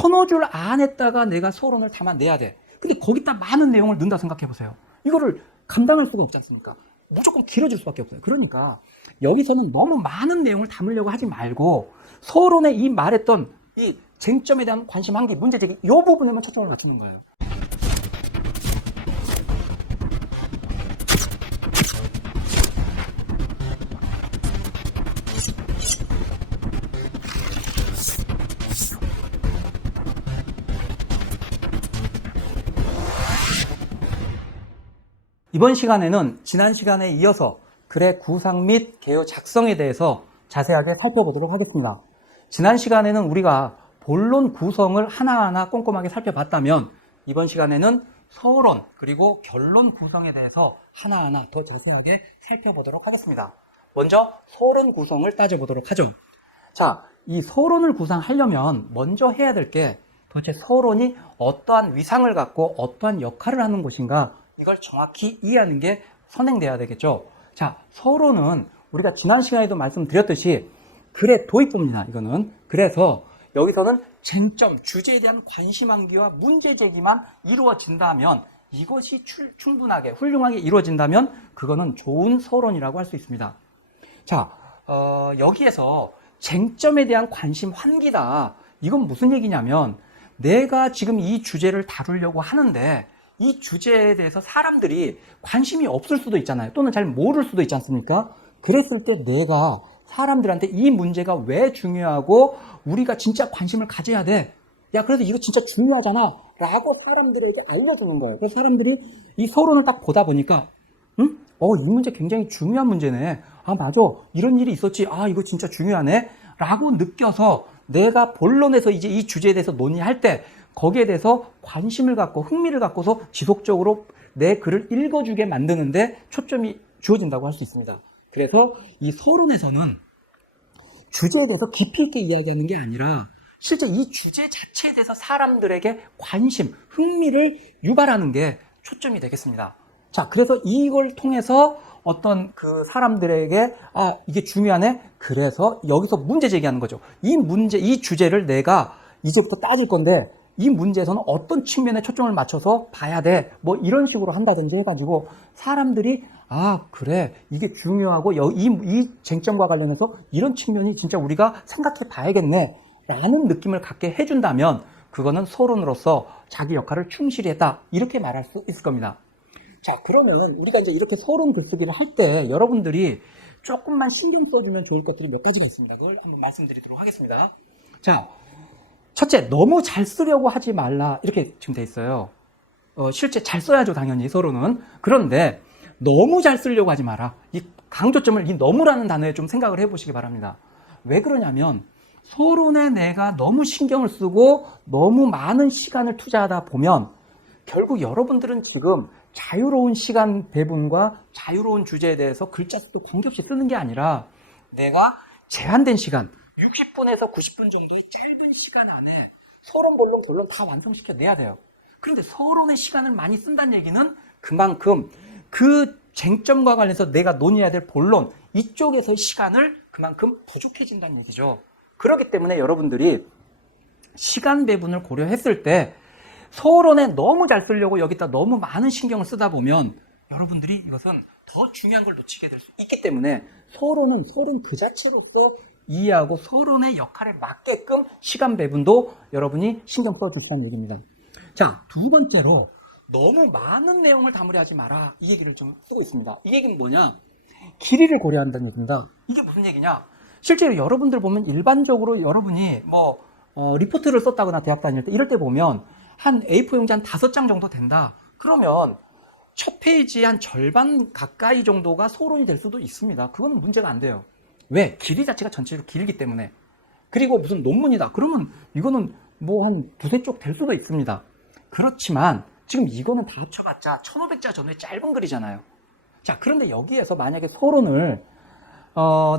서너 줄 안에다가 내가 서론을 담아내야 돼. 근데 거기다 많은 내용을 넣는다 생각해 보세요. 이거를 감당할 수가 없지 않습니까? 무조건 길어질 수밖에 없어요. 그러니까 여기서는 너무 많은 내용을 담으려고 하지 말고 서론에 이 말했던 이 쟁점에 대한 관심, 한계, 문제 제기 이 부분에만 초점을 맞추는 거예요. 이번 시간에는 지난 시간에 이어서 글의 구상 및 개요 작성에 대해서 자세하게 살펴보도록 하겠습니다. 지난 시간에는 우리가 본론 구성을 하나하나 꼼꼼하게 살펴봤다면 이번 시간에는 서론 그리고 결론 구성에 대해서 하나하나 더 자세하게 살펴보도록 하겠습니다. 먼저 서론 구성을 따져보도록 하죠. 자, 이 서론을 구상하려면 먼저 해야 될 게 도대체 서론이 어떠한 위상을 갖고 어떠한 역할을 하는 것인가, 이걸 정확히 이해하는 게 선행돼야 되겠죠. 자, 서론은 우리가 지난 시간에도 말씀드렸듯이 글의 도입부입니다. 이거는. 그래서 여기서는 쟁점, 주제에 대한 관심 한기와 문제 제기만 이루어진다면, 이것이 충분하게 훌륭하게 이루어진다면 그거는 좋은 서론이라고 할 수 있습니다. 자, 여기에서 쟁점에 대한 관심 환기다. 이건 무슨 얘기냐면 내가 지금 이 주제를 다루려고 하는데 이 주제에 대해서 사람들이 관심이 없을 수도 있잖아요. 또는 잘 모를 수도 있지 않습니까? 그랬을 때 내가 사람들한테 이 문제가 왜 중요하고 우리가 진짜 관심을 가져야 돼. 야, 그래서 이거 진짜 중요하잖아. 라고 사람들에게 알려주는 거예요. 그래서 사람들이 이 서론을 딱 보다 보니까, 응? 이 문제 굉장히 중요한 문제네. 아, 맞아. 이런 일이 있었지. 아, 이거 진짜 중요하네. 라고 느껴서 내가 본론에서 이제 이 주제에 대해서 논의할 때 거기에 대해서 관심을 갖고 흥미를 갖고서 지속적으로 내 글을 읽어주게 만드는데 초점이 주어진다고 할 수 있습니다. 그래서 이 서론에서는 주제에 대해서 깊이 있게 이야기하는 게 아니라 실제 이 주제 자체에 대해서 사람들에게 관심, 흥미를 유발하는 게 초점이 되겠습니다. 자, 그래서 이걸 통해서 어떤 그 사람들에게 이게 중요하네. 그래서 여기서 문제 제기하는 거죠. 이 주제를 내가 이제부터 따질 건데 이 문제에서는 어떤 측면에 초점을 맞춰서 봐야 돼. 뭐 이런 식으로 한다든지 해가지고 사람들이 그래. 이게 중요하고 이 쟁점과 관련해서 이런 측면이 진짜 우리가 생각해 봐야겠네. 라는 느낌을 갖게 해준다면 그거는 서론으로서 자기 역할을 충실히 했다. 이렇게 말할 수 있을 겁니다. 자, 그러면 우리가 이제 이렇게 서론 글쓰기를 할 때 여러분들이 조금만 신경 써주면 좋을 것들이 몇 가지가 있습니다. 그걸 한번 말씀드리도록 하겠습니다. 자, 첫째, 너무 잘 쓰려고 하지 말라. 이렇게 지금 돼 있어요. 실제 잘 써야죠, 당연히 서론은. 그런데 너무 잘 쓰려고 하지 마라. 이 강조점을 이 너무라는 단어에 좀 생각을 해보시기 바랍니다. 왜 그러냐면 서론에 내가 너무 신경을 쓰고 너무 많은 시간을 투자하다 보면 결국 여러분들은 지금 자유로운 시간 배분과 자유로운 주제에 대해서 글자 수도 관계없이 쓰는 게 아니라 내가 제한된 시간 60분에서 90분 정도의 짧은 시간 안에 서론, 본론, 결론 다 완성시켜내야 돼요. 그런데 서론의 시간을 많이 쓴다는 얘기는 그만큼 그 쟁점과 관련해서 내가 논의해야 될 본론 이쪽에서의 시간을 그만큼 부족해진다는 얘기죠. 그렇기 때문에 여러분들이 시간 배분을 고려했을 때 서론에 너무 잘 쓰려고 여기다 너무 많은 신경을 쓰다 보면 여러분들이 이것은 더 중요한 걸 놓치게 될 수 있기 때문에 서론 그 자체로서 이해하고 서론의 역할에 맞게끔 시간 배분도 여러분이 신경 써주시라는 얘기입니다. 자, 두 번째로 너무 많은 내용을 담으려 하지 마라. 이 얘기를 좀 쓰고 있습니다. 이 얘기는 뭐냐? 길이를 고려한다는 얘기입니다. 이게 무슨 얘기냐? 실제로 여러분들 보면 일반적으로 여러분이 리포트를 썼다거나 대학 다닐 때 이럴 때 보면 한 A4 용지 한 5장 정도 된다. 그러면 첫 페이지 한 절반 가까이 정도가 서론이 될 수도 있습니다. 그거는 문제가 안 돼요. 왜? 길이 자체가 전체적으로 길기 때문에. 그리고 무슨 논문이다. 그러면 이거는 뭐 한 두세 쪽 될 수도 있습니다. 그렇지만 지금 이거는 다 합쳐봤자 1500자 전후의 짧은 글이잖아요. 자, 그런데 여기에서 만약에 서론을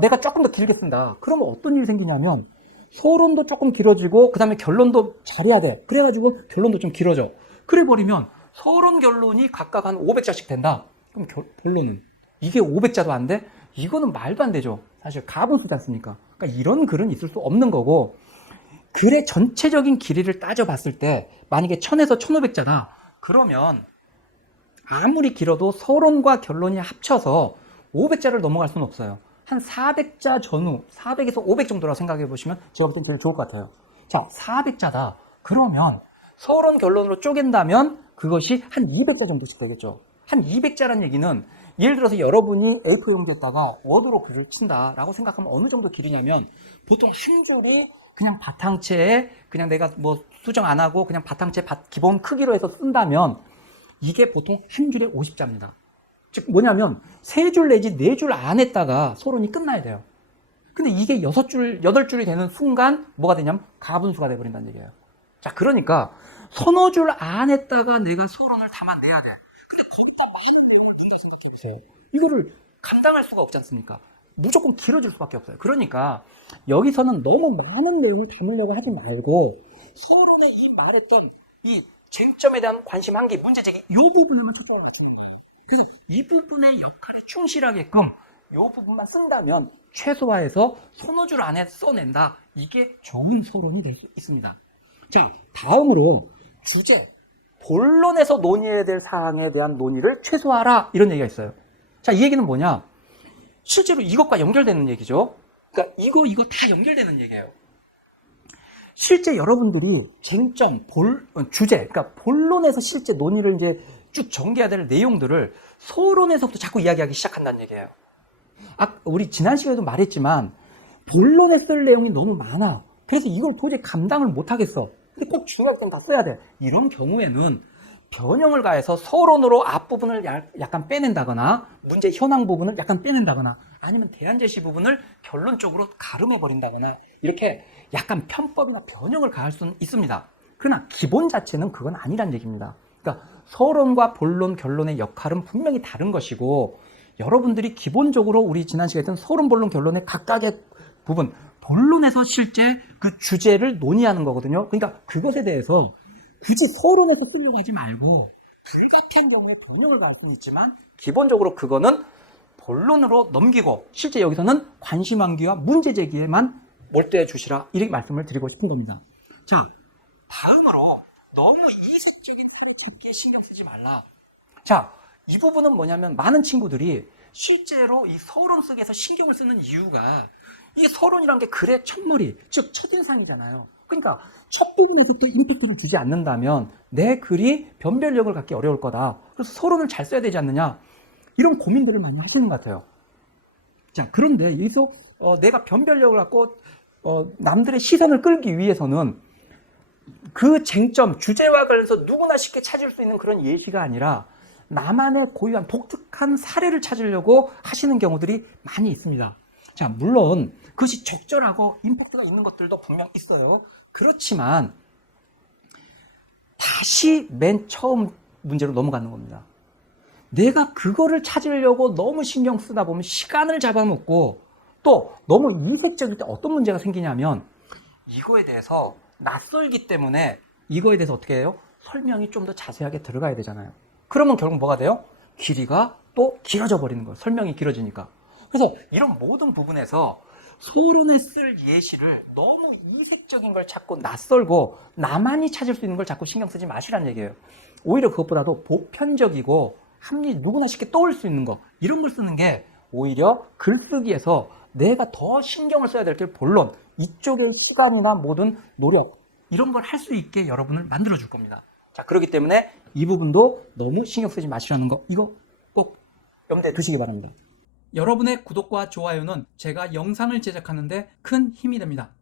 내가 조금 더 길게 쓴다. 그러면 어떤 일이 생기냐면 서론도 조금 길어지고 그 다음에 결론도 잘해야 돼. 그래가지고 결론도 좀 길어져. 그래버리면 서론 결론이 각각 한 500자씩 된다. 그럼 본론은 이게 500자도 안 돼? 이거는 말도 안 되죠. 사실 가분수지 않습니까? 그러니까 이런 글은 있을 수 없는 거고 글의 전체적인 길이를 따져봤을 때 만약에 1000에서 1500자다. 그러면 아무리 길어도 서론과 결론이 합쳐서 500자를 넘어갈 수는 없어요. 한 400자 전후, 400에서 500 정도라고 생각해 보시면 제가 볼 땐 제일 좋을 것 같아요. 자, 400자다. 그러면 서론 결론으로 쪼갠다면 그것이 한 200자 정도씩 되겠죠. 한 200자라는 얘기는 예를 들어서 여러분이 A4 용지에다가 워드로 글을 친다라고 생각하면 어느 정도 길이냐면 보통 한 줄이 그냥 바탕체에 그냥 내가 뭐 수정 안 하고 그냥 바탕체 기본 크기로 해서 쓴다면 이게 보통 한 줄에 50자입니다. 즉 뭐냐면 3줄 내지 4줄 안에다가 서론이 끝나야 돼요. 근데 이게 6줄, 8줄이 되는 순간 뭐가 되냐면 가분수가 돼버린다는 얘기예요. 자, 그러니까 서너 줄 안에다가 내가 서론을 담아내야 돼. 근데 거기다 많은 내용을 뭔가 생각해보세요. 이거를 감당할 수가 없지 않습니까? 무조건 길어질 수밖에 없어요. 그러니까 여기서는 너무 많은 내용을 담으려고 하지 말고 서론에 이 말했던 이 쟁점에 대한 관심 한계, 문제 제기 이 부분에만 초점을 맞추는 거예요. 그래서 이 부분의 역할에 충실하게끔 이 부분만 쓴다면 최소화해서 서너 줄 안에 써낸다. 이게 좋은 서론이 될 수 있습니다. 자, 다음으로 주제, 본론에서 논의해야 될 사항에 대한 논의를 최소화하라. 이런 얘기가 있어요. 자, 이 얘기는 뭐냐? 실제로 이것과 연결되는 얘기죠. 그러니까 이거 다 연결되는 얘기예요. 실제 여러분들이 쟁점, 주제, 그러니까 본론에서 실제 논의를 이제 쭉 전개해야 될 내용들을 서론에서부터 자꾸 이야기하기 시작한다는 얘기예요. 우리 지난 시간에도 말했지만 본론에 쓸 내용이 너무 많아. 그래서 이걸 도저히 감당을 못하겠어. 근데 꼭 중요하기 때문에 다 써야 돼. 이런 경우에는 변형을 가해서 서론으로 앞부분을 약간 빼낸다거나 문제 현황 부분을 약간 빼낸다거나 아니면 대안 제시 부분을 결론적으로 가름해버린다거나 이렇게 약간 편법이나 변형을 가할 수는 있습니다. 그러나 기본 자체는 그건 아니란 얘기입니다. 그러니까 서론과 본론, 결론의 역할은 분명히 다른 것이고 여러분들이 기본적으로 우리 지난 시간에 했던 서론, 본론, 결론의 각각의 부분 본론에서 실제 그 주제를 논의하는 거거든요. 그러니까 그것에 대해서 굳이 서론에서 쓰려고 하지 말고 불가피한 경우에 변형을 가할 수는 있지만 기본적으로 그거는 본론으로 넘기고 실제 여기서는 관심 환기와 문제 제기에만 몰두해 주시라 이렇게 말씀을 드리고 싶은 겁니다. 자, 다음으로 너무 이색적인 서론에 신경 쓰지 말라. 자, 이 부분은 뭐냐면 많은 친구들이 실제로 이 서론 쓰기에서 신경을 쓰는 이유가 이 서론이란 게 글의 첫머리, 즉 첫인상이잖아요. 그러니까 첫 부분에서 임팩트를 주지 않는다면 내 글이 변별력을 갖기 어려울 거다. 그래서 서론을 잘 써야 되지 않느냐. 이런 고민들을 많이 하시는 것 같아요. 자, 그런데 여기서 내가 변별력을 갖고 남들의 시선을 끌기 위해서는 그 쟁점, 주제와 관련해서 누구나 쉽게 찾을 수 있는 그런 예시가 아니라 나만의 고유한 독특한 사례를 찾으려고 하시는 경우들이 많이 있습니다. 자, 물론 그것이 적절하고 임팩트가 있는 것들도 분명 있어요. 그렇지만 다시 맨 처음 문제로 넘어가는 겁니다. 내가 그거를 찾으려고 너무 신경 쓰다 보면 시간을 잡아먹고 또 너무 이색적일 때 어떤 문제가 생기냐면 이거에 대해서 낯설기 때문에 이거에 대해서 어떻게 해요? 설명이 좀 더 자세하게 들어가야 되잖아요. 그러면 결국 뭐가 돼요? 길이가 또 길어져 버리는 거예요. 설명이 길어지니까. 그래서 이런 모든 부분에서 서론에 쓸 예시를 너무 이색적인 걸 찾고 낯설고 나만이 찾을 수 있는 걸 자꾸 신경 쓰지 마시라는 얘기예요. 오히려 그것보다도 보편적이고 누구나 쉽게 떠올 수 있는 거 이런 걸 쓰는 게 오히려 글쓰기에서 내가 더 신경을 써야 될 게 본론 이쪽의 시간이나 모든 노력 이런 걸 할 수 있게 여러분을 만들어 줄 겁니다. 자, 그렇기 때문에 이 부분도 너무 신경 쓰지 마시라는 거 이거 꼭 염두에 두시기 바랍니다. 여러분의 구독과 좋아요는 제가 영상을 제작하는 데 큰 힘이 됩니다.